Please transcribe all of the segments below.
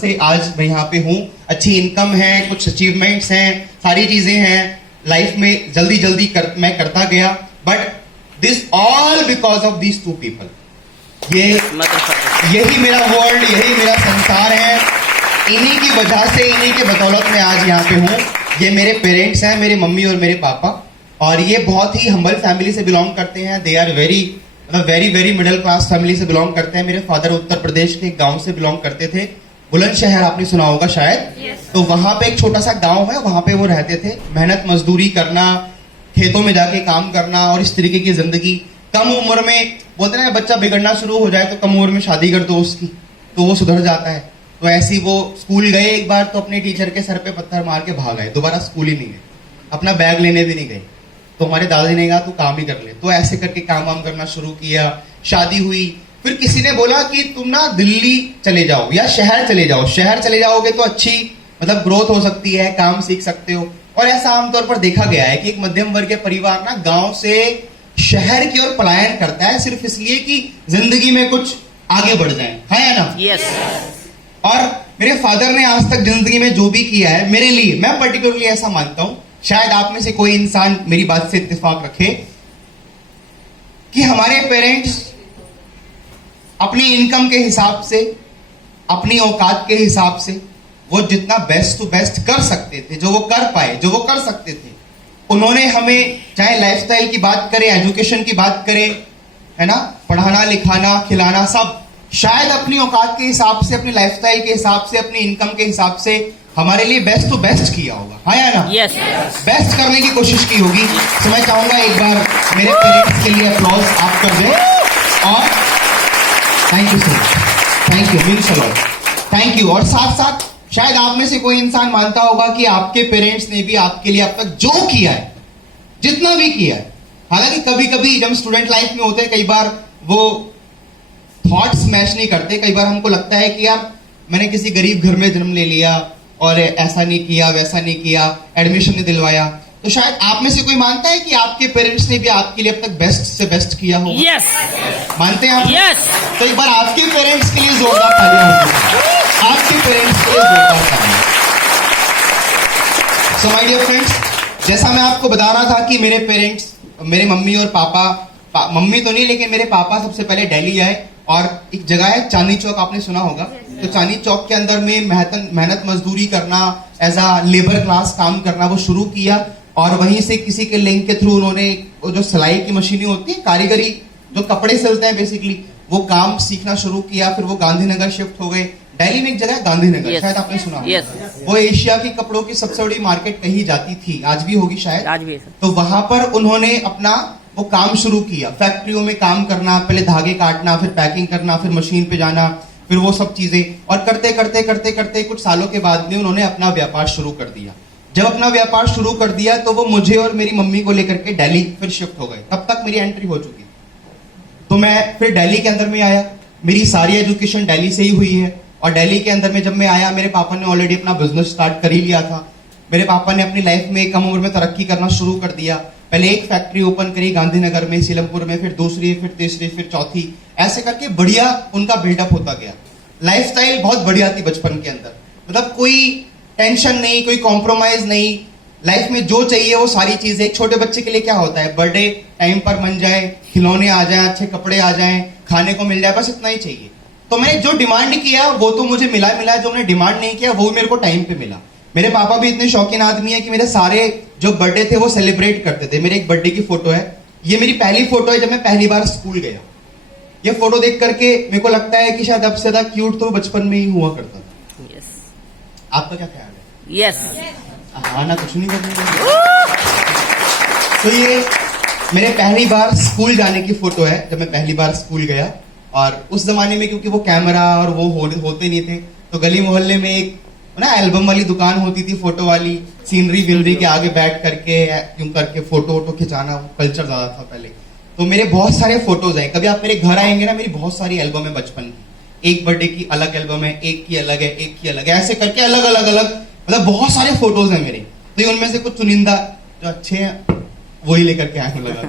से आज मैं यहाँ पे हूँ। अच्छी इनकम है, कुछ अचीवमेंट्स हैं, सारी चीजें हैं लाइफ में, जल्दी जल्दी मैं करता गया, but this all because of these two people. यही मेरा वर्ल्ड, यही मेरा संसार है। इन्हीं की वजह से, इन्हीं के बदौलत मैं आज यहाँ पे हूँ। ये मेरे पेरेंट्स हैं, मेरे मम्मी और मेरे पापा, और ये बहुत ही हम्बल फैमिली से बिलोंग करते हैं। They are very middle class family से बिलोंग करते हैं। मेरे फादर उत्तर प्रदेश के एक गांव से बिलोंग करते थे, बुलंदशहर, आपने सुना होगा शायद। तो वहां पे एक छोटा सा गांव है, वहां पे वो रहते थे। मेहनत मजदूरी करना, खेतों में जाके काम करना और इस तरीके की जिंदगी। कम उम्र में बोलते हैं बच्चा बिगड़ना शुरू हो जाए तो कम उम्र में शादी कर दो उसकी, तो वो सुधर जाता है। तो ऐसे ही वो स्कूल गए एक बार, तो अपने टीचर के सर पे पत्थर मार के भाग आए, दोबारा स्कूल ही नहीं गए, अपना बैग लेने भी नहीं गए। तो हमारे दादाजी ने कहा तू काम ही कर ले। तो ऐसे करके काम वाम करना शुरू किया, शादी हुई। फिर किसी ने बोला कि तुम ना दिल्ली चले जाओ या शहर चले जाओ, शहर चले जाओगे तो अच्छी ग्रोथ हो सकती है, काम सीख सकते हो। और ऐसा आमतौर पर देखा गया है कि एक मध्यम वर्ग के परिवार ना गांव से शहर की ओर पलायन करता है, सिर्फ इसलिए कि जिंदगी में कुछ आगे बढ़ जाए, है या ना? यस। और मेरे फादर ने आज तक जिंदगी में जो भी किया है मेरे लिए, मैं पर्टिकुलरली ऐसा मानता हूं, शायद आप में से कोई इंसान मेरी बात से इत्तेफाक रखे, कि हमारे पेरेंट्स अपनी इनकम के हिसाब से, अपनी औकात के हिसाब से वो जितना बेस्ट टू बेस्ट कर सकते थे, जो वो कर पाए, जो वो कर सकते थे, उन्होंने हमें, चाहे लाइफस्टाइल की बात करें, एजुकेशन की बात करें, है ना, पढ़ाना लिखाना खिलाना, सब शायद अपनी औकात के हिसाब से, अपनी लाइफस्टाइल के हिसाब से, अपनी इनकम के हिसाब से हमारे लिए बेस्ट टू बेस्ट किया होगा, हाँ या ना? यस। बेस्ट करने की कोशिश की होगी। तो मैं चाहूंगा एक बार मेरे पेरेंट्स के लिए अप्लॉज आप कर दें। और thank you so much, thank you, means a lot, thank you. और साथ साथ शायद आप में से कोई इंसान मानता होगा कि आपके पेरेंट्स ने भी आपके लिए अब तक जो किया है, जितना भी किया है, हालांकि कभी कभी जब स्टूडेंट लाइफ में होते हैं, कई बार वो थॉट्स मैच नहीं करते। कई बार हमको लगता है कि यार मैंने किसी गरीब घर में जन्म ले लिया और ऐसा नहीं किया, वैसा नहीं किया, एडमिशन नहीं दिलवाया। तो शायद आप में से कोई मानता है कि आपके पेरेंट्स ने भी आपके लिए अब तक बेस्ट से बेस्ट किया हो? यस। मानते हैं आप? यस। तो एक बार आपके पेरेंट्स के लिए जोरदार तालियां होगी, आपके पेरेंट्स के लिए जोरदार तालियां। सो माय डियर फ्रेंड्स, जैसा मैं आपको बता रहा था कि मेरे पेरेंट्स, मेरे मम्मी और पापा, मम्मी तो नहीं लेकिन मेरे पापा सबसे पहले दिल्ली आए, और एक जगह है चांदनी चौक, आपने सुना होगा। तो चांदनी चौक के अंदर में मेहनत मजदूरी करना, एज अ लेबर क्लास काम करना वो शुरू किया। और वहीं से किसी के लिंक के थ्रू उन्होंने वो जो सिलाई की मशीनें होती है, कारीगरी, जो कपड़े सिलते हैं बेसिकली, वो काम सीखना शुरू किया। फिर वो गांधीनगर शिफ्ट हो गए। दिल्ली में एक जगह है गांधीनगर, शायद आपने सुना होगा। वो एशिया की कपड़ों की सबसे बड़ी मार्केट कही जाती थी, आज भी होगी शायद, आज भी है सर। तो वहां पर उन्होंने अपना वो काम शुरू किया, फैक्ट्रियों में काम करना, पहले धागे काटना, फिर पैकिंग करना, फिर मशीन पे जाना, फिर वो सब चीजें। और करते करते करते करते कुछ सालों के बाद में उन्होंने अपना व्यापार शुरू कर दिया। जब अपना व्यापार शुरू कर दिया तो वो मुझे और मेरी मम्मी को लेकर के दिल्ली फिर शिफ्ट हो गए। तब तक मेरी एंट्री हो चुकी, तो मैं फिर दिल्ली के अंदर में आया। मेरी सारी एजुकेशन दिल्ली से ही हुई है। और दिल्ली के अंदर में जब मैं आया, मेरे पापा ने ऑलरेडी अपना बिजनेस स्टार्ट कर ही लिया था। मेरे पापा ने अपनी लाइफ में कम उम्र में तरक्की करना शुरू कर दिया। पहले एक फैक्ट्री ओपन करी गांधीनगर में, सीलमपुर में, फिर दूसरी, फिर तीसरी, फिर चौथी, ऐसे करके बढ़िया उनका बिल्डअप होता गया। लाइफस्टाइल बहुत बढ़िया थी बचपन के अंदर, कोई टेंशन नहीं, कोई कॉम्प्रोमाइज नहीं। लाइफ में जो चाहिए वो सारी चीजें। एक छोटे बच्चे के लिए क्या होता है, बर्थडे टाइम पर बन जाए, खिलौने आ जाए, अच्छे कपड़े आ जाए, खाने को मिल जाए, बस इतना ही चाहिए। तो मैंने जो डिमांड किया वो तो मुझे मिला, जो मैंने डिमांड नहीं किया वो मेरे को टाइम पे मिला। मेरे पापा भी इतने शौकीन आदमी है कि मेरे सारे जो बर्थडे थे वो सेलिब्रेट करते थे। मेरे एक बर्थडे की फोटो है, ये मेरी पहली फोटो है जब मैं पहली बार स्कूल गया। ये फोटो देख करके मेरे को लगता है कि शायद अब से ज्यादा क्यूट तो बचपन में ही हुआ करता था। यस। आपका क्या ख्याल है? यस। हाँ ना, कुछ नहीं करना। तो ये मेरे पहली बार स्कूल जाने की फोटो है, जब मैं पहली बार स्कूल गया। और उस जमाने में क्योंकि वो कैमरा और वो होते नहीं थे, तो गली मोहल्ले में एक ना एल्बम वाली दुकान होती थी, फोटो वाली, सीनरी विनरी के आगे बैठ करके यूं करके फोटो वोटो खिंचाना, वो कल्चर ज्यादा था पहले। तो मेरे बहुत सारे फोटोज हैं। कभी आप मेरे घर आएंगे ना, मेरी बहुत सारी एल्बम है बचपन की। एक बर्थडे की अलग एल्बम है, एक की अलग है, एक की अलग है, ऐसे करके अलग अलग अलग बहुत सारे फोटोज हैं मेरे। तो उनमें से कुछ चुनिंदा जो अच्छे हैं वही लेकर के आने लगा।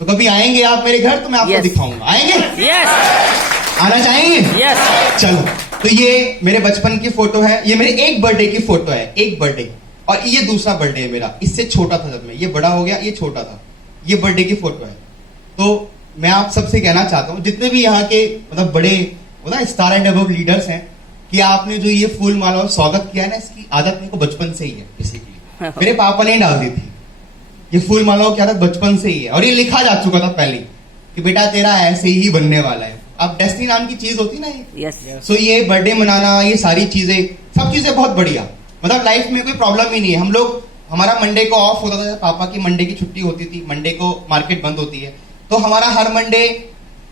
तो कभी आएंगे आप मेरे घर तो मैं आपको दिखाऊंगा। आएंगे? यस। आना चाहेंगे? यस। चलो। तो ये मेरे बचपन की फोटो है, ये मेरे एक बर्थडे की फोटो है, एक बर्थडे, और ये दूसरा बर्थडे है मेरा, इससे छोटा था जब मैं, ये बड़ा हो गया, ये छोटा था, ये बर्थडे की फोटो है। तो मैं आप सबसे कहना चाहता हूँ, जितने भी यहाँ के मतलब बड़े स्टार एंड अबव लीडर्स हैं, कि आपने जो ये फूल माला और स्वागत किया ना, इसकी आदत मेरे को बचपन से ही है बेसिकली। मेरे पापा ने डाल दी थी ये फूल मालाओं की आदत बचपन से ही है, और ये लिखा जा चुका था पहले कि बेटा तेरा ऐसे ही बनने वाला है। अब डेस्टिनी नाम की चीज होती ना ये। सो ये बर्थडे मनाना, ये सारी चीजें, सब चीजें बहुत बढ़िया, मतलब लाइफ में कोई प्रॉब्लम ही नहीं है। हम लोग, हमारा मंडे को ऑफ होता था, पापा की मंडे की छुट्टी होती थी, मंडे को मार्केट बंद होती है, तो हमारा हर मंडे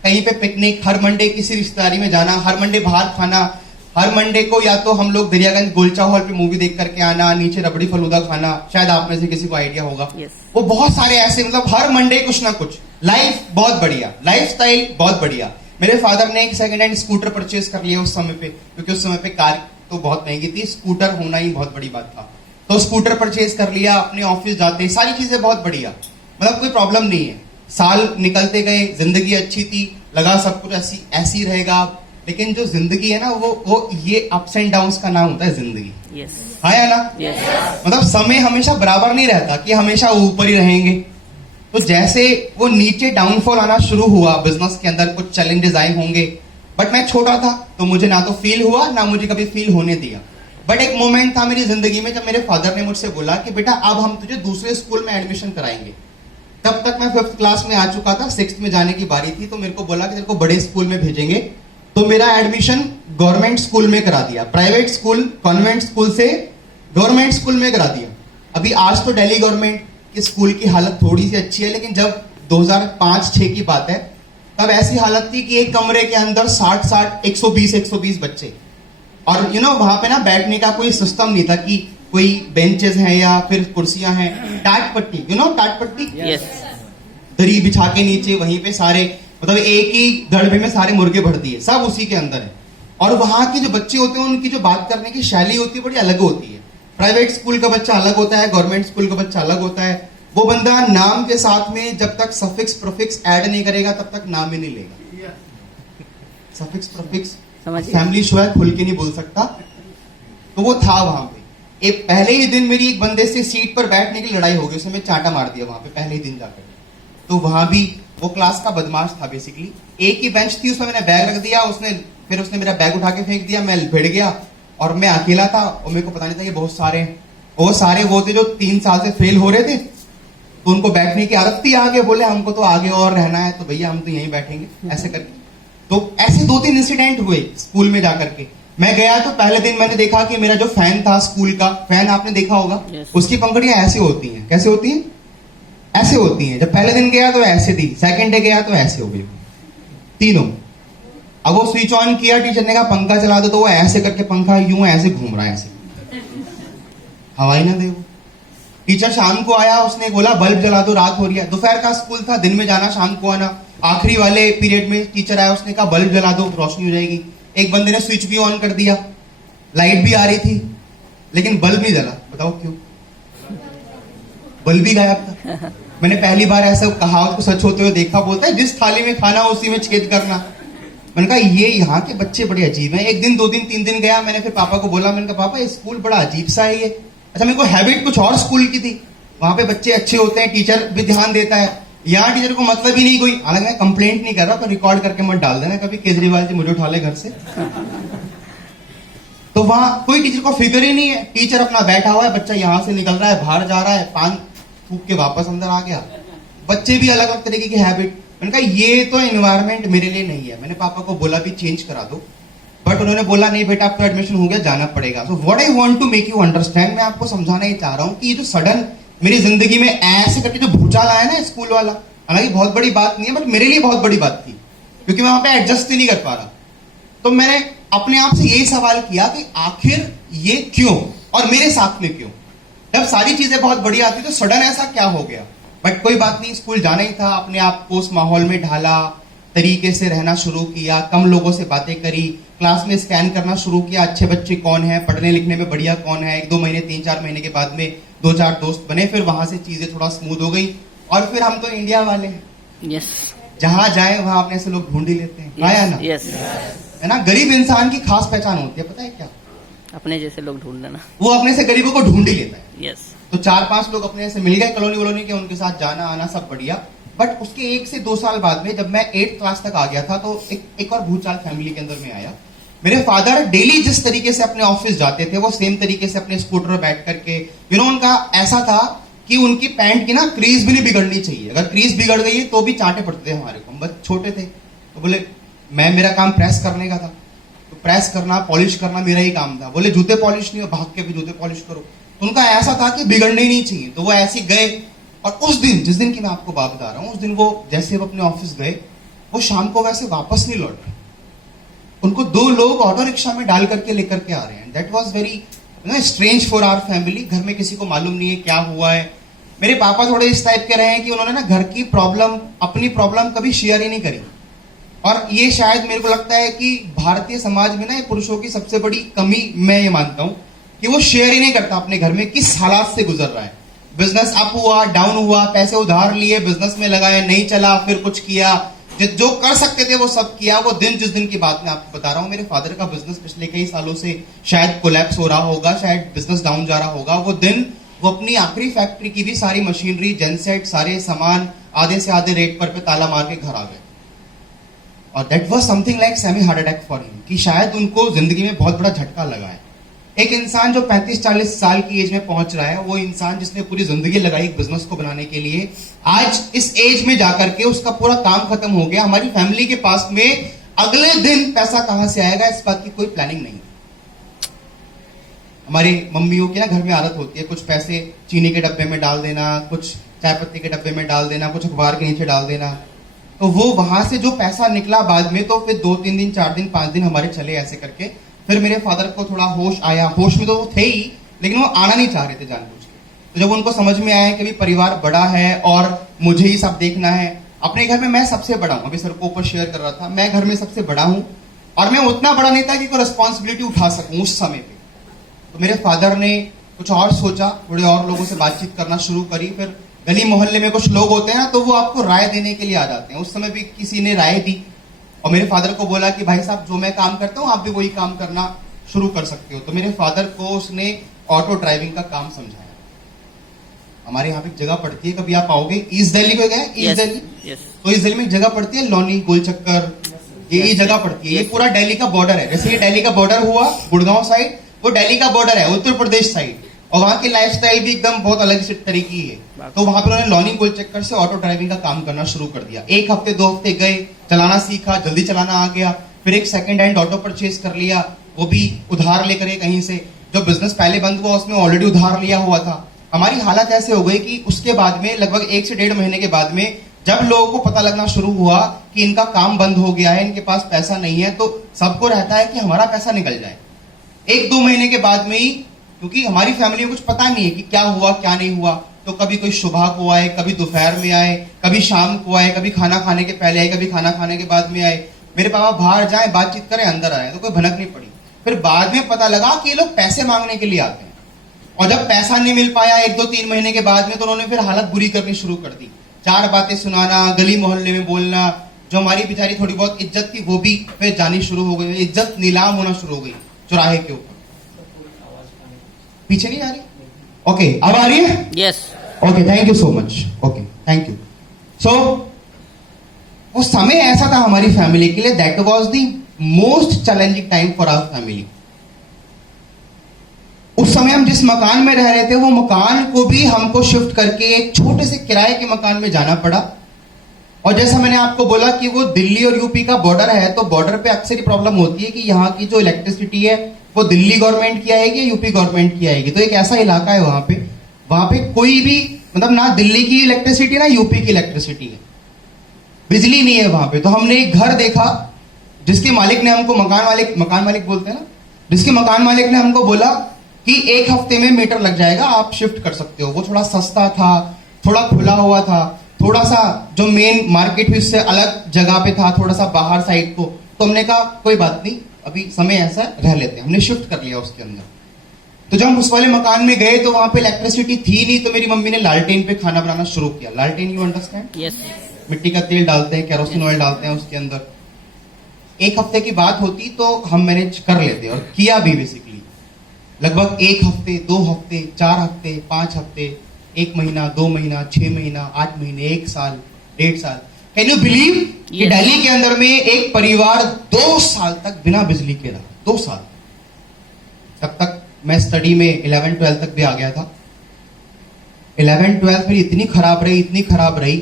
कहीं पे पिकनिक, हर मंडे किसी रिश्तेदारी में जाना, हर मंडे बाहर खाना, हर मंडे को या तो हम लोग दरियागंज गोलचा हॉल पे मूवी देख करके आना, नीचे रबड़ी फलूदा खाना, शायद आप में से किसी को आइडिया होगा। वो बहुत सारे ऐसे, मतलब हर मंडे कुछ ना कुछ। लाइफ बहुत बढ़िया, लाइफ स्टाइल बहुत बढ़िया। मेरे फादर ने एक सेकंड हैंड स्कूटर परचेज कर लिया उस समय पे, क्योंकि उस समय पे कार तो बहुत महंगी थी, स्कूटर होना ही बहुत बड़ी बात था। तो स्कूटर परचेज कर लिया, अपने ऑफिस जाते, सारी चीजें बहुत बढ़िया, मतलब कोई प्रॉब्लम नहीं है। साल निकलते गए, जिंदगी अच्छी थी, लगा सब कुछ ऐसी रहेगा, लेकिन जो जिंदगी है ना, वो ये अप्स एंड डाउन्स का नाम होता है जिंदगी। हाँ या ना? मतलब समय हमेशा बराबर नहीं रहता कि हमेशा ऊपर ही रहेंगे। तो जैसे वो नीचे डाउनफॉल आना शुरू हुआ बिजनेस के अंदर, कुछ चैलेंजेस आए होंगे, बट मैं छोटा था तो मुझे ना तो फील हुआ, ना मुझे कभी फील होने दिया। बट एक मोमेंट था मेरी जिंदगी में जब मेरे फादर ने मुझसे बोला कि बेटा अब हम तुझे दूसरे स्कूल में एडमिशन कराएंगे। तब तक मैं 5th क्लास में आ चुका था, 6th में जाने की बारी थी, तो मेरे को बोला कि तेरे को बड़े स्कूल में भेजेंगे। तो मेरा एडमिशन गवर्नमेंट स्कूल में करा दिया, प्राइवेट स्कूल, कॉन्वेंट स्कूल से गवर्नमेंट स्कूल में करा दिया। अभी आज तो दिल्ली गवर्नमेंट की स्कूल की हालत थोड़ी सी अच्छी है, लेकिन जब 2005-6 की बात है, तब ऐसी हालत थी कि एक कमरे के अंदर 60 120 बच्चे, और वहां पे ना बैठने का कोई सिस्टम नहीं था कि कोई बेंचेस हैं या फिर कुर्सियां हैं। टाट पट्टी, टाट पट्टी, दरी बिछा के नीचे वहीं पे सारे, मतलब एक ही गड़बे में सारे मुर्गे भर दिए, सब उसी के अंदर है। और वहां के जो बच्चे होते हैं उनकी जो बात करने की शैली होती है बड़ी अलग होती है। प्राइवेट स्कूल का बच्चा अलग होता है, गवर्नमेंट स्कूल का बच्चा अलग होता है। वो बंदा नाम के साथ में जब तक सफिक्स प्रीफिक्स ऐड नहीं करेगा तब तक नाम ही नहीं लेगा। सफिक्स प्रीफिक्स फैमिली शो है, खुल के नहीं बोल सकता। तो वो था वहां पे। एक पहले ही दिन मेरी एक बंदे से सीट पर बैठने की लड़ाई हो गई, उसने चांटा मार दिया वहां पे पहले ही दिन जाकर। तो वहां भी वो क्लास का बदमाश था बेसिकली। एक ही बेंच थी, उसमें मैंने बैग रख दिया, फिर उसने मेरा बैग उठा के फेंक दिया, मैं भिड़ गया और मैं अकेला था और मेरे को पता नहीं था ये बहुत सारे हैं। वो सारे वो थे जो 3 साल से फेल हो रहे थे, तो उनको बैठने की आदत थी आगे, बोले हमको तो आगे और रहना है तो भैया हम तो यहीं बैठेंगे ऐसे करके। तो ऐसे 2-3 इंसिडेंट हुए स्कूल में जाकर के। मैं गया तो पहले दिन मैंने देखा कि मेरा जो फैन था स्कूल का, फैन आपने देखा होगा, उसकी पंखुड़ियां ऐसे होती हैं। कैसे होती हैं? ऐसे होती हैं। जब पहले दिन गया तो ऐसे थी, सेकंड डे गया तो ऐसे हो गई तीनों। अब वो स्विच ऑन किया, टीचर ने कहा पंखा चला दो, तो वो ऐसे करके पंखा यूं ऐसे घूम रहा है, ऐसे हवाई ना दे वो। टीचर शाम को आया, उसने बोला बल्ब जला दो, रात हो रही है। दोपहर का स्कूल था, दिन में जाना शाम को आना। आखिरी वाले पीरियड में टीचर आया, उसने कहा बल्ब जला दो, रोशनी हो जाएगी। एक बंदे ने स्विच भी ऑन कर दिया, लाइट भी आ रही थी, लेकिन बल्ब नहीं जला। बताओ क्यों? बल्ब भी गायब था। मैंने पहली बार ऐसा कहावत को सच होते हुए देखा। बोलता है जिस थाली में खाना उसी में छेद करना। मैंने कहा ये यहाँ के बच्चे बड़े अजीब हैं। 1 दिन 2 दिन 3 दिन गया, मैंने फिर पापा को बोला, मैंने कहा पापा ये स्कूल बड़ा अजीब सा है ये। अच्छा, मेरे को हैबिट कुछ और स्कूल की थी, वहां पे बच्चे अच्छे होते हैं, टीचर भी ध्यान देता है। यहाँ टीचर को मतलब ही नहीं कोई। हालांकि मैं कंप्लेंट नहीं कर रहा, पर रिकॉर्ड करके मत डाल देना कभी केजरीवाल जी मुझे उठा ले घर से। तो वहां कोई टीचर को फिक्र ही नहीं है। टीचर अपना बैठा हुआ है, बच्चा यहाँ से निकल रहा है, बाहर जा रहा है, पान फूक के वापस अंदर आ गया। बच्चे भी अलग अलग तरीके की हैबिट। मैंने कहा ये तो एनवायरमेंट मेरे लिए नहीं है। मैंने पापा को बोला भी चेंज करा दो, बट उन्होंने बोला नहीं बेटा आपका एडमिशन हो गया, जाना पड़ेगा। So what I want to make you understand, मैं आपको समझाना ही चाह रहा हूँ कि ये जो सडन मेरी जिंदगी में ऐसे करके जो भूचाल आया ना स्कूल वाला, हालांकि बहुत बड़ी बात नहीं है, बट मेरे लिए बहुत बड़ी बात थी, क्योंकि मैं वहां पे एडजस्ट ही नहीं कर पा रहा। तो मैंने अपने आप से यही सवाल किया कि आखिर ये क्यों और मेरे साथ में क्यों? जब सारी चीजें बहुत बढ़िया आती तो सडन ऐसा क्या हो गया? बट कोई बात नहीं, स्कूल जाना ही था। अपने आप को उस माहौल में ढाला, तरीके से रहना शुरू किया, कम लोगों से बातें करी, क्लास में स्कैन करना शुरू किया, अच्छे बच्चे कौन है, पढ़ने लिखने में बढ़िया कौन है। 1-2 महीने 3-4 महीने के बाद में 2-4 दोस्त बने, फिर वहां से चीजें थोड़ा स्मूथ हो गई। और फिर हम तो इंडिया वाले हैं, जहां जाए वहां अपने से लोग ढूंढ ही लेते हैं। आया ना? है ना, गरीब इंसान की खास पहचान होती है, पता है क्या? अपने जैसे लोग ढूंढ लेना। वो अपने से गरीबों को ढूंढ ही लेता है। यस। तो 4-5 लोग अपने से मिल गए कॉलोनी वॉलोनी के, उनके साथ जाना आना सब बढ़िया। बट उसके 1 से 2 साल बाद में जब मैं 8th क्लास तक आ गया था, तो एक और भूचाल फैमिली के अंदर में आया। मेरे फादर डेली जिस तरीके से अपने ऑफिस जाते थे, वो सेम तरीके से अपने स्कूटर पर बैठ करके, उनका ऐसा था कि उनकी पैंट की ना क्रीज भी नहीं बिगड़नी चाहिए। अगर क्रीज बिगड़ गई है तो भी चांटे पड़ते थे हमारे को, हम बस छोटे थे। तो बोले मेरा काम प्रेस करने का था, तो प्रेस करना पॉलिश करना मेरा ही काम था। बोले जूते पॉलिश नहीं हो, भाग के भी जूते पॉलिश करो। तो उनका ऐसा था कि बिगड़ने ही नहीं चाहिए, तो वो ऐसे गए। और उस दिन, जिस दिन की मैं आपको बात बता रहा हूँ, उस दिन वो जैसे वो अपने ऑफिस गए, वो शाम को वैसे वापस नहीं लौट रहे। उनको 2 लोग ऑटो रिक्शा में डाल करके लेकर के आ रहे हैं। That was very strange for our family. घर में किसी को मालूम नहीं है क्या हुआ है। मेरे पापा थोड़े इस टाइप के रहे हैं कि उन्होंने ना घर की प्रॉब्लम, अपनी प्रॉब्लम कभी शेयर ही नहीं करी। और ये शायद मेरे को लगता है कि भारतीय समाज में ना ये पुरुषों की सबसे बड़ी कमी मैं ये मानता हूं कि वो शेयर ही नहीं करता अपने घर में किस हालात से गुजर रहा है। बिजनेस अप हुआ, डाउन हुआ, पैसे उधार लिए, बिजनेस में लगाए, नहीं चला, फिर कुछ किया, जो कर सकते थे वो सब किया। वो दिन, जिस दिन की बात मैं आपको बता रहा हूं, मेरे फादर का बिजनेस पिछले कई सालों से शायद कोलैप्स हो रहा होगा, शायद बिजनेस डाउन जा रहा होगा। वो दिन वो अपनी आखिरी फैक्ट्री की भी सारी मशीनरी, जेनसेट, सारे सामान आधे से आधे रेट पर पे ताला मार के घर आ गए। और that was something like semi heart attack for him, कि शायद उनको जिंदगी में बहुत बड़ा झटका लगा है। एक इंसान जो 35-40 साल की एज में पहुंच रहा है, वो इंसान जिसने पूरी जिंदगी लगाई एक बिजनेस को बनाने के लिए, आज इस एज में जाकर के उसका पूरा काम खत्म हो गया। हमारी फैमिली के पास में अगले दिन पैसा कहां से आएगा, इस बात की कोई प्लानिंग नहीं। हमारी मम्मियों की ना घर में आदत होती है कुछ पैसे चीनी के डब्बे में डाल देना, कुछ चाय पत्ती के डब्बे में डाल देना, कुछ अखबार के नीचे डाल देना। तो वो वहां से जो पैसा निकला बाद में, तो फिर 2-3 दिन, 4 दिन, 5 दिन हमारे चले ऐसे करके। फिर मेरे फादर को थोड़ा होश आया, होश में तो वो थे ही, लेकिन वो आना नहीं चाह रहे थे जानबूझ के। तो जब उनको समझ में आया कि अभी परिवार बड़ा है और मुझे ही सब देखना है, अपने घर में मैं सबसे बड़ा हूं, अभी सर को ऊपर शेयर कर रहा था, मैं घर में सबसे बड़ा हूं और मैं उतना बड़ा नहीं था कि कोई रिस्पॉन्सिबिलिटी उठा सकूं उस समय पे। तो मेरे फादर ने कुछ और सोचा, थोड़े और लोगों से बातचीत करना शुरू करी। फिर गली मोहल्ले में कुछ लोग होते हैं ना, तो वो आपको राय देने के लिए आ जाते हैं। उस समय भी किसी ने राय दी और मेरे फादर को बोला कि भाई साहब जो मैं काम करता हूँ आप भी वही काम करना शुरू कर सकते हो। तो मेरे फादर को उसने ऑटो ड्राइविंग का काम समझाया। हमारे यहाँ पे एक जगह पड़ती है, कभी आप आओगे, ईस्ट दिल्ली को गए? ईस्ट दिल्ली, तो ईस्ट दिल्ली में एक जगह पड़ती है लोनी, गोलचक्कर, ये जगह पड़ती है। ये पूरा दिल्ली का बॉर्डर है। जैसे ये दिल्ली का बॉर्डर हुआ गुड़गांव साइड, वो दिल्ली का बॉर्डर है उत्तर प्रदेश साइड, और वहां की लाइफस्टाइल भी एकदम बहुत अलग तरीके की है। तो वहां पर उन्होंने लॉनी गोलचक्कर से ऑटो ड्राइविंग का काम करना शुरू कर दिया। 1 हफ्ते 2 हफ्ते गए, चलाना सीखा, जल्दी चलाना आ गया। फिर एक सेकंड हैंड ऑटो परचेज कर लिया, वो भी उधार लेकर कहीं से। जो बिजनेस पहले बंद हुआ उसमें ऑलरेडी उधार लिया हुआ था। हमारी हालत ऐसे हो गई कि उसके बाद में लगभग 1 से 1.5 महीने के बाद में जब लोगों को पता लगना शुरू हुआ कि इनका काम बंद हो गया है, इनके पास पैसा नहीं है, तो सबको रहता है कि हमारा पैसा निकल जाए। 1-2 महीने के बाद में ही, क्योंकि हमारी फैमिली में कुछ पता नहीं है कि क्या हुआ क्या नहीं हुआ, तो कभी कोई सुबह को आए, कभी दोपहर में आए, कभी शाम को आए, कभी खाना खाने के पहले आए, कभी खाना खाने के बाद में आए। मेरे पापा बाहर जाए, बातचीत करें, अंदर आए, तो कोई भनक नहीं पड़ी। फिर बाद में पता लगा कि ये लोग पैसे मांगने के लिए आते हैं, और जब पैसा नहीं मिल पाया 1-2-3 महीने के बाद में, तो उन्होंने फिर हालत बुरी करनी शुरू कर दी। 4 बातें सुनाना, गली मोहल्ले में बोलना, जो हमारी बेचारी थोड़ी बहुत इज्जत थी वो भी फिर जानी शुरू हो गई। इज्जत नीलाम होना शुरू हो गई चौराहे के ऊपर। पीछे नहीं आ रही? ओके, अब आ रही है? Yes. Okay, thank you so much. Okay, thank you. So वो समय ऐसा था हमारी फैमिली के लिए, that was the most challenging time for our family. उस समय हम जिस मकान में रह रहे थे, वो मकान को भी हमको शिफ्ट करके एक छोटे से किराए के मकान में जाना पड़ा। और जैसा मैंने आपको बोला कि वो दिल्ली और यूपी का बॉर्डर है, तो बॉर्डर पे अक्सर ही प्रॉब्लम होती है कि यहाँ की जो इलेक्ट्रिसिटी है वो दिल्ली गवर्नमेंट की आएगी या यूपी गवर्नमेंट की आएगी। तो एक ऐसा इलाका है वहां पे कोई भी, मतलब ना दिल्ली की इलेक्ट्रिसिटी ना यूपी की इलेक्ट्रिसिटी है, बिजली नहीं है वहां पे। तो हमने एक घर देखा जिसके मालिक ने हमको, मकान मालिक बोलते हैं ना, जिसके मकान मालिक ने हमको बोला कि 1 हफ्ते में मीटर लग जाएगा, आप शिफ्ट कर सकते हो। वो थोड़ा सस्ता था, थोड़ा खुला हुआ था, थोड़ा सा जो मेन मार्केट भी उससे अलग जगह पे था, थोड़ा सा बाहर साइड को। तो हमने कहा कोई बात नहीं, अभी समय ऐसा रह लेते हैं। हमने शिफ्ट कर लिया उसके अंदर। तो जब हम उस वाले मकान में गए तो वहां पे इलेक्ट्रिसिटी थी नहीं, तो मेरी मम्मी ने लालटेन पे खाना बनाना शुरू किया। लालटेन, यू अंडरस्टैंड? यस। मिट्टी का तेल डालते हैं, केरोसिन ऑयल डालते हैं उसके अंदर। एक हफ्ते की बात होती तो हम मैनेज कर लेते और किया भी बेसिकली। लगभग 1 हफ्ते, 2 हफ्ते, 4 हफ्ते, 5 हफ्ते, 1 महीना, 2 महीना, 6 महीना, 8 महीने, 1 साल, 1.5 साल। कैन यू बिलीव कि Yes. दिल्ली के अंदर में एक परिवार 2 साल तक बिना बिजली के रहा? 2 साल। तब तक मैं स्टडी में 11-12 तक भी आ गया था। 11-12 मेरी इतनी खराब रही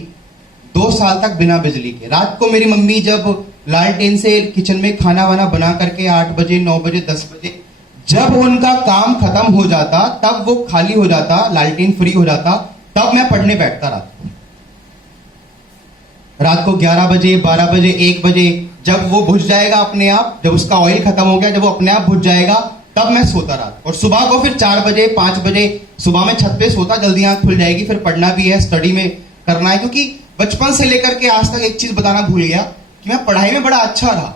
2 साल तक बिना बिजली के। रात को मेरी मम्मी जब लालटेन से किचन में खाना वाना बना करके 8 बजे, 9 बजे, 10 बजे जब उनका काम खत्म हो जाता, तब वो खाली हो जाता, लालटेन फ्री हो जाता, तब मैं पढ़ने बैठता रात को 11 बजे, 12 बजे, 1 बजे जब वो बुझ जाएगा अपने आप, जब उसका ऑयल खत्म हो गया, जब वो अपने आप बुझ जाएगा, तब मैं सोता रात। और सुबह को फिर 4 बजे, 5 बजे सुबह में छत पे सोता, जल्दी आंख खुल जाएगी, फिर पढ़ना भी है, स्टडी में करना है। क्योंकि बचपन से लेकर के आज तक एक चीज बताना भूल गया कि मैं पढ़ाई में बड़ा अच्छा रहा।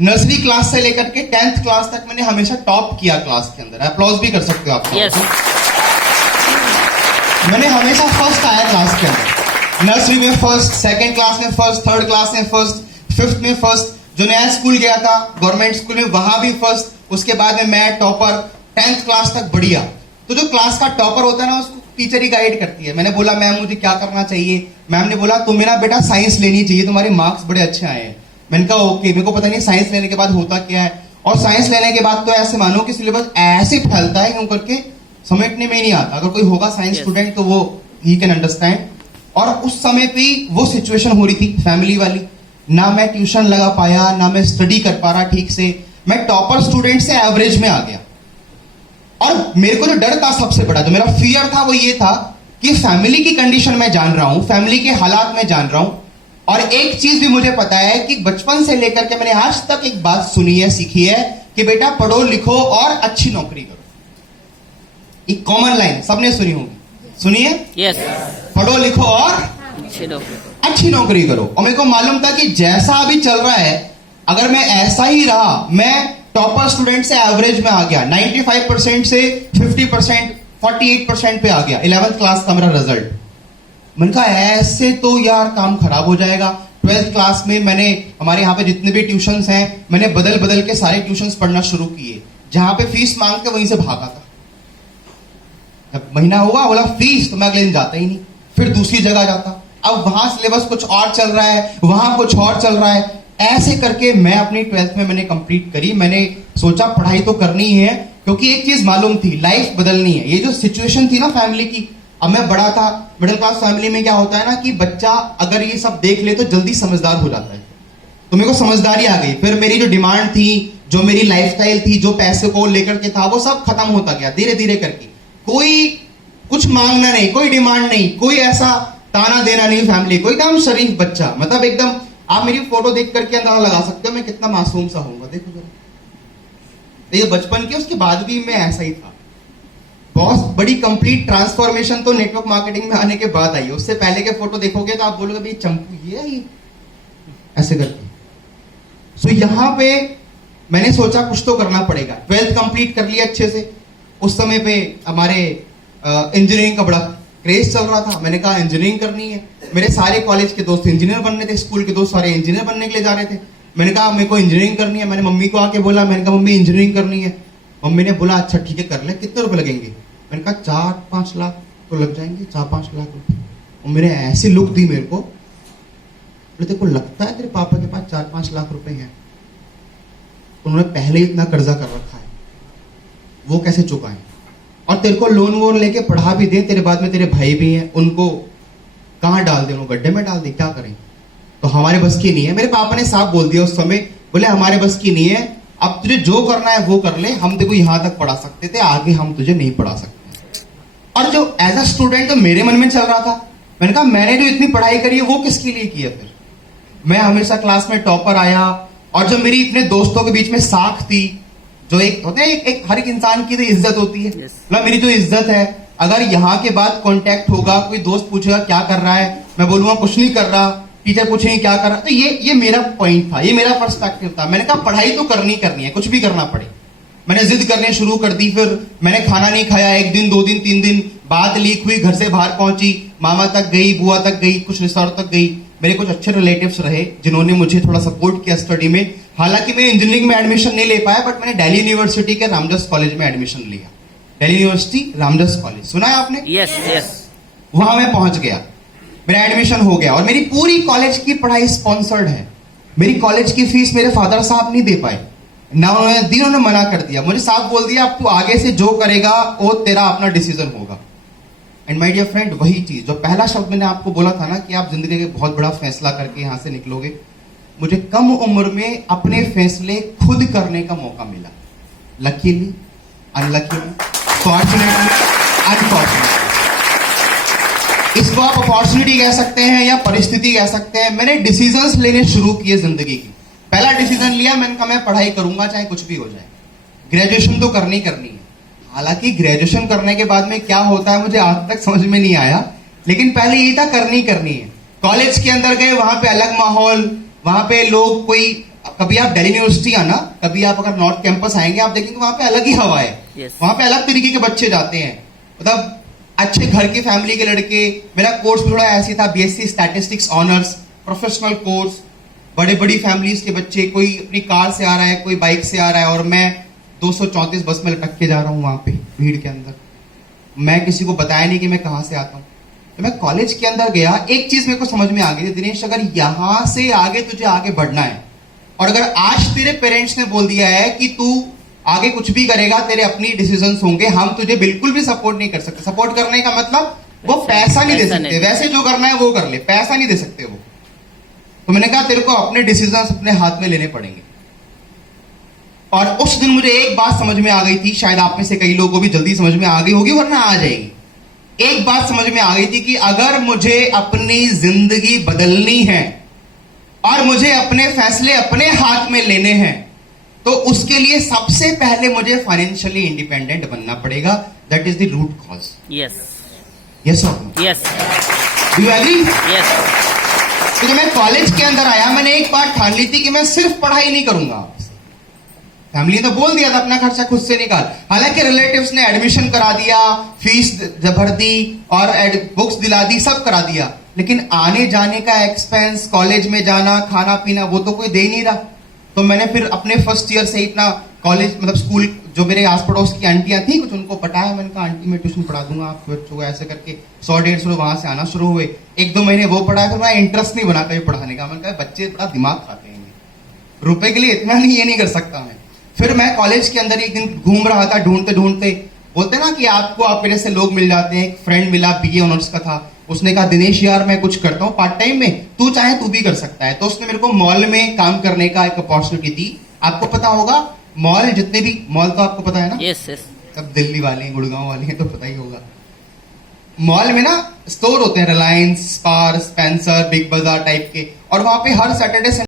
नर्सरी क्लास से लेकर के 10th क्लास तक मैंने हमेशा टॉप किया क्लास के अंदर। अप्लॉज भी कर सकते हो आप। यस, मैंने हमेशा फर्स्ट आया क्लास के अंदर। नर्सरी में फर्स्ट, सेकंड क्लास में फर्स्ट, थर्ड क्लास में फर्स्ट, 5th में फर्स्ट। जो नया स्कूल गया था गवर्नमेंट स्कूल में, वहां भी फर्स्ट। उसके बाद में मैं टॉपर, 10th क्लास तक बढ़िया। तो जो क्लास का टॉपर होता है ना, उसको टीचर ही गाइड करती है। मैंने बोला मैम मुझे क्या करना चाहिए? मैम ने बोला तुम्हें ना बेटा साइंस लेनी चाहिए, तुम्हारे मार्क्स बड़े अच्छे आए हैं। मैंने कहा ओके। मेरे को पता नहीं साइंस लेने के बाद होता क्या है। और साइंस लेने के बाद तो ऐसे मानो कि सिलेबस ऐसे फैलता है क्यों करके समेटने में ही नहीं आता। अगर कोई होगा साइंस स्टूडेंट तो वो ही कैन अंडरस्टैंड। और उस समय पे वो सिचुएशन हो रही थी फैमिली वाली। ना मैं ट्यूशन लगा पाया, ना मैं स्टडी कर पा रहा ठीक से। मैं टॉपर स्टूडेंट से एवरेज में आ गया। और मेरे को जो डर था सबसे बड़ा, जो मेरा फियर था, वो ये था कि फैमिली की कंडीशन मैं जान रहा हूं, फैमिली के हालात में जान रहा हूं। और एक चीज भी मुझे पता है कि बचपन से लेकर के मैंने आज तक एक बात सुनी है, सीखी है कि बेटा पढ़ो लिखो और अच्छी नौकरी करो। एक कॉमन लाइन सबने सुनी होगी, सुनिए, यस, पढ़ो लिखो और अच्छे लोग। अच्छी नौकरी करो। और मेरे को मालूम था कि जैसा अभी चल रहा है, अगर मैं ऐसा ही रहा, मैं टॉपर स्टूडेंट से एवरेज में आ गया, 95% से 50%, 48% पे आ गया 11th क्लास का मेरा रिजल्ट। मैंने कहा ऐसे तो यार काम खराब हो जाएगा। 12th क्लास में मैंने, हमारे यहाँ पे जितने भी ट्यूशंस हैं, मैंने बदल बदल के सारे ट्यूशंस पढ़ना शुरू किए। जहां पे फीस मांगते वहीं से भागा था। जब महीना हुआ बोला फीस, तो मैं अगले दिन जाता ही नहीं, फिर दूसरी जगह जाता। अब वहां सिलेबस कुछ और चल रहा है, वहां कुछ और चल रहा है। ऐसे करके मैं अपनी 12th में मैंने कंप्लीट करी। मैंने सोचा पढ़ाई तो करनी ही है, क्योंकि एक चीज मालूम थी, लाइफ बदलनी है। ये जो सिचुएशन थी ना फैमिली की, अब मैं बड़ा था, मिडिल क्लास फैमिली में क्या होता है ना कि बच्चा अगर ये सब देख ले तो जल्दी समझदार हो जाता है। तो मेरे को समझदारी आ गई। फिर मेरी जो डिमांड थी, जो मेरी लाइफस्टाइल थी, जो पैसे को लेकर के था, वो सब खत्म होता गया धीरे धीरे करके। कोई कुछ मांगना नहीं, कोई डिमांड नहीं, कोई ऐसा ताना देना नहीं फैमिली को। एकदम शरीफ बच्चा, मतलब एकदम आप मेरी फोटो देख करके अंदाजा लगा सकते हो मैं कितना मासूम सा होऊंगा। देखो जरा, ये बचपन के, उसके बाद भी मैं ऐसा ही था। बहुत बड़ी कंप्लीट ट्रांसफॉर्मेशन तो नेटवर्क मार्केटिंग में आने के बाद आई है। उससे पहले के फोटो देखोगे तो आप बोलोगे भाई चंपू ये है ये, ऐसे करके। सो यहां पे मैंने सोचा कुछ तो करना पड़ेगा। 12th कंप्लीट कर लिया अच्छे से। उस समय पे हमारे इंजीनियरिंग का बड़ा क्रेज चल रहा था। मैंने कहा इंजीनियरिंग करनी है। मेरे सारे कॉलेज के दोस्त इंजीनियर बनने थे, स्कूल के दोस्त सारे इंजीनियर बनने के लिए जा रहे थे। मैंने कहा मेरे को इंजीनियरिंग करनी है। मैंने मम्मी को आके बोला, मैंने कहा मम्मी इंजीनियरिंग करनी है। मम्मी ने बोला अच्छा ठीक है कर ले, कितने रुपए लगेंगे? मैंने कहा 4-5 लाख तो लग जाएंगे, 4-5 लाख रुपए। और मेरे ऐसी लुक दी मेरे को, तेरे को लगता है तेरे पापा के पास 4-5 लाख रुपए हैं? उन्होंने पहले ही इतना कर्जा कर रखा है, वो कैसे चुकाएं? और तेरे को लोन वोन लेके पढ़ा भी दे, तेरे बाद में तेरे भाई भी हैं, उनको कहाँ डाल दे? उनको गड्ढे में डाल दे, क्या करें? तो हमारे बस की नहीं है। मेरे पापा ने साफ बोल दिया उस समय, बोले हमारे बस की नहीं है, अब तुझे जो करना है वो कर ले, हम देखो यहां तक पढ़ा सकते थे, आगे हम तुझे नहीं पढ़ा सकते। और जो एज अ स्टूडेंट तो मेरे मन में चल रहा था, मैंने कहा मैंने जो इतनी पढ़ाई करी है वो किसके लिए की है? फिर मैं हमेशा क्लास में टॉपर आया। और जो मेरी इतने दोस्तों के बीच में साख थी, जो एक होते हैं, एक हर एक इंसान की तो इज्जत होती है। मतलब मेरी जो इज्जत है, अगर यहाँ के बाद कांटेक्ट होगा, कोई दोस्त पूछेगा क्या कर रहा है, मैं बोलूंगा कुछ नहीं कर रहा, टीचर पूछेंगे क्या कर रहा, तो ये मेरा पॉइंट था, ये मेरा पर्सपेक्टिव था। मैंने कहा पढ़ाई तो करनी है, कुछ भी करना पड़े। मैंने जिद करने शुरू कर दी। फिर मैंने खाना नहीं खाया 1 दिन, 2 दिन, 3 दिन। बात लीक हुई, घर से बाहर पहुंची, मामा तक गई, बुआ तक गई, कुछ रिश्तेदारों तक गई। मेरे कुछ अच्छे रिलेटिव्स रहे जिन्होंने मुझे थोड़ा सपोर्ट किया स्टडी में। हालांकि मैं इंजीनियरिंग में एडमिशन नहीं ले पाया, बट मैंने दिल्ली यूनिवर्सिटी के रामदास कॉलेज में एडमिशन लिया। दिल्ली यूनिवर्सिटी रामदास कॉलेज सुना है आपने? Yes yes. वहां मैं पहुंच गया, मेरा एडमिशन हो गया और मेरी पूरी कॉलेज की पढ़ाई स्पॉन्सर्ड है। मेरी कॉलेज की फीस मेरे फादर साहब नहीं दे पाए ना, उन्होंने मना कर दिया। मुझे साफ बोल दिया, अब तू आगे से जो करेगा वो तेरा अपना डिसीजन होगा। एंड माय डियर फ्रेंड, वही चीज जो पहला शब्द मैंने आपको बोला था ना कि आप जिंदगी के बहुत बड़ा फैसला करके यहां से निकलोगे, मुझे कम उम्र में अपने फैसले खुद करने का मौका मिला। लकीली, अनलकीली, फॉर्चुनेटली, अनफॉर्चुनेटली, इसको आप अपॉर्चुनिटी कह सकते हैं या परिस्थिति कह सकते हैं। मैंने डिसीजंस लेने शुरू किए जिंदगी की। पहला डिसीजन लिया, मैंने कहा मैं पढ़ाई करूंगा चाहे कुछ भी हो जाए, ग्रेजुएशन तो करनी है। हालांकि ग्रेजुएशन करने के बाद में क्या होता है मुझे आज तक समझ में नहीं आया, लेकिन पहले ये था करनी है। कॉलेज के अंदर गए, वहां पे अलग माहौल, वहां पे लोग, कोई कभी आप दिल्ली यूनिवर्सिटी आना, कभी आप अगर नॉर्थ कैंपस आएंगे आप देखेंगे वहां पे अलग ही हवा है। Yes. वहां पे अलग तरीके के बच्चे जाते हैं, मतलब अच्छे घर की फैमिली के लड़के। मेरा कोर्स थोड़ा ऐसी था, BSc statistics honours, professional course, बड़े बड़ी फैमिलीज के बच्चे, कोई अपनी कार से आ रहा है, कोई बाइक से आ रहा है, और मैं 234 बस में लटक के जा रहा हूं वहां पे भीड़ के अंदर। मैं किसी को बताया नहीं कि मैं कहां से आता हूं। तो मैं कॉलेज के अंदर गया, एक चीज मेरे को समझ में आ गई, दिनेश अगर यहां से आगे तुझे आगे बढ़ना है, और अगर आज तेरे पेरेंट्स ने बोल दिया है कि तू आगे कुछ भी करेगा, तेरे अपनी डिसीजंस होंगे, हम तुझे बिल्कुल भी सपोर्ट नहीं कर सकते। सपोर्ट करने का मतलब वो पैसा नहीं दे सकते, वैसे जो करना है वो कर ले, पैसा नहीं दे सकते वो। तो मैंने कहा तेरे को अपने डिसीजंस अपने हाथ में लेने पड़ेंगे। और उस दिन मुझे एक बात समझ में आ गई थी, शायद आप में से कई लोगों को भी जल्दी समझ में आ गई होगी, वरना आ जाएगी। एक बात समझ में आ गई थी कि अगर मुझे अपनी जिंदगी बदलनी है और मुझे अपने फैसले अपने हाथ में लेने हैं, तो उसके लिए सबसे पहले मुझे फाइनेंशियली इंडिपेंडेंट बनना पड़ेगा। That is the root cause. Yes yes और no? Yes do you agree? Yes. तो जब मैं कॉलेज के अंदर आया, मैंने एक बात ठान ली थी कि मैं सिर्फ पढ़ाई नहीं करूंगा। फैमिली ने तो बोल दिया था अपना खर्चा खुद से निकाल। हालांकि रिलेटिव्स ने एडमिशन करा दिया, फीस भर दी और बुक्स दिला दी, सब करा दिया, लेकिन आने जाने का एक्सपेंस, कॉलेज में जाना, खाना पीना, वो तो कोई दे नहीं रहा। तो मैंने फिर अपने फर्स्ट ईयर से ही अपना कॉलेज, मतलब स्कूल, जो मेरे आस पड़ोस की आंटियां थी कुछ, उनको पटाया। मैंने कहा आंटी मैं ट्यूशन पढ़ा दूंगा आपके बच्चों को, ऐसे करके 100-150 वहां से आना शुरू हुए। 1-2 महीने वो पढ़ाया, फिर मैं इंटरेस्ट नहीं बना कभी पढ़ाने का। मैंने कहा बच्चे बड़ा दिमाग खाते हैं, रुपए के लिए इतना नहीं, ये नहीं कर सकता मैं। फिर मैं कॉलेज के अंदर एक दिन घूम रहा था, ढूंढते ढूंढते, बोलते ना कि आपको आप मेरे से लोग मिल जाते हैं। एक फ्रेंड मिला, बीए ऑनर्स का था, उसने कहा दिनेश यार मैं कुछ करता हूँ पार्ट टाइम में, तू चाहे तू भी कर सकता है। तो उसने मेरे को मॉल में काम करने का एक अपॉर्चुनिटी दी। आपको पता होगा मॉल, जितने भी मॉल तो आपको पता है ना? Yes yes. सब दिल्ली वाले हैं, गुड़गांव वाले हैं, तो पता ही होगा। मॉल में ना स्टोर होते हैं, रिलायंस, स्पार, स्पेंसर, बिग बाजार टाइप के, और वहां पे हर सैटरडे